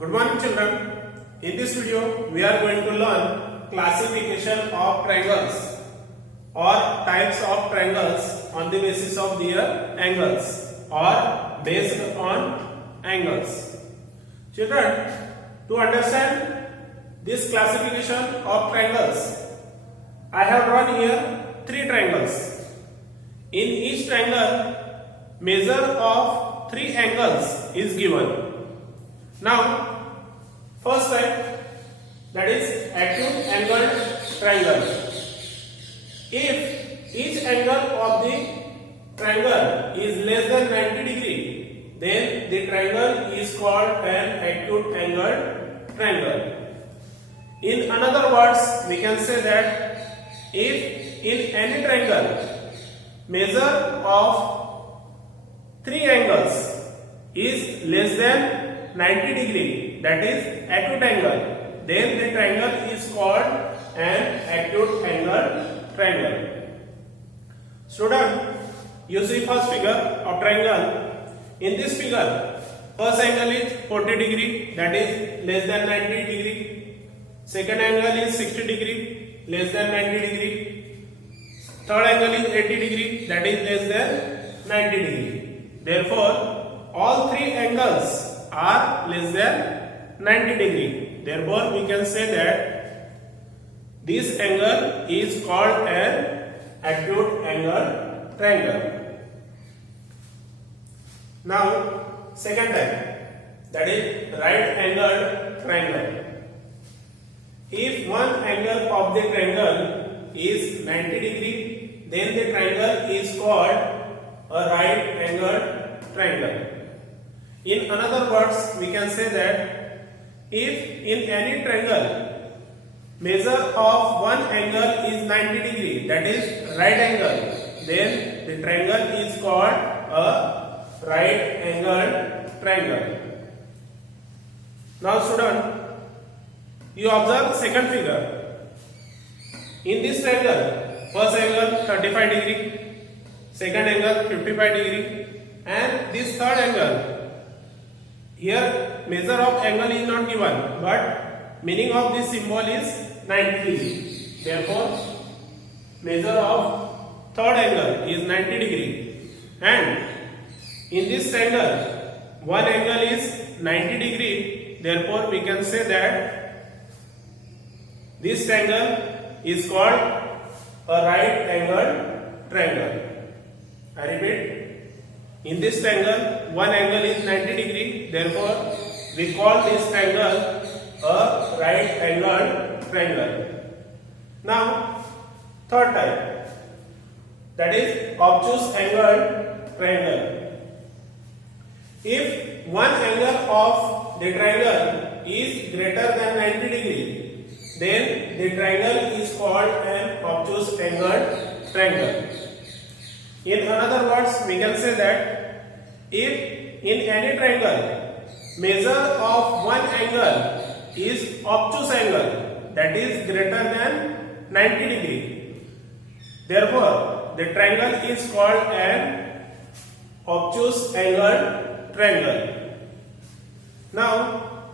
Good morning children. In this video we are going to learn classification of triangles or types of triangles on the basis of their angles or based on angles. Children, to understand this classification of triangles, I have drawn here three triangles. In each triangle, measure of three angles is given. Now, first type, that is acute angled triangle. If each angle of the triangle is less than 90 degree, then the triangle is called an acute angled triangle. In other words, we can say that if in any triangle measure of three angles is less than 90 degree, that is acute angle, then the triangle is called an acute angled triangle. Student, you see first figure of triangle. In this figure, first angle is 40 degree, that is less than 90 degree. Second angle is 60 degree, less than 90 degree. Third angle is 80 degree, that is less than 90 degree. Therefore, all three angles are less than 90 degree. Therefore, we can say that this angle is called an acute angled triangle. Now, second type, that is right angled triangle. If one angle of the triangle is 90 degree, then the triangle is called a right angled triangle. In other words, we can say that if in any triangle measure of one angle is 90 degree, that is right angle, then the triangle is called a right angled triangle. Now student, you observe second figure. In this triangle, first angle 35 degree, second angle 55 degree, and this third angle. Here measure of angle is not given, but meaning of this symbol is 90 degree. Therefore, measure of third angle is 90 degree, and in this triangle one angle is 90 degree. Therefore, we can say that this triangle is called a right angled triangle. I repeat. In this triangle, one angle is 90 degree, therefore we call this triangle a right angled triangle. Now, third type, that is obtuse angled triangle. If one angle of the triangle is greater than 90 degree, then the triangle is called an obtuse angled triangle. In other words, we can say that if in any triangle measure of one angle is obtuse angle, that is greater than 90 degree, therefore the triangle is called an obtuse angled triangle. Now,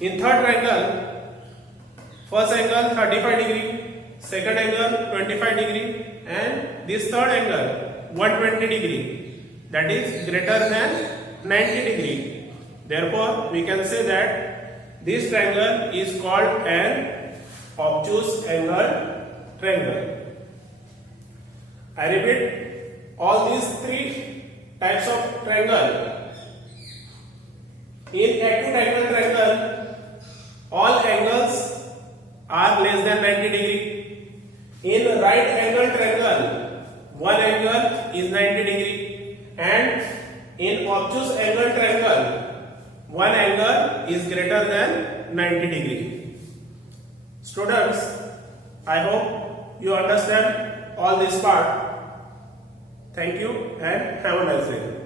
in third triangle, first angle 35 degree, second angle 25 degree, and this third angle 120 degree, that is greater than 90 degree. Therefore, we can say that this triangle is called an obtuse angled triangle. I repeat, all these three types of triangle. In acute angled triangle, all angles are less than 90 degree. In right angled triangle, one angle is 90 degree, and in obtuse angled triangle, one angle is greater than 90 degree. Students, I hope you understand all this part. Thank you and have a nice day.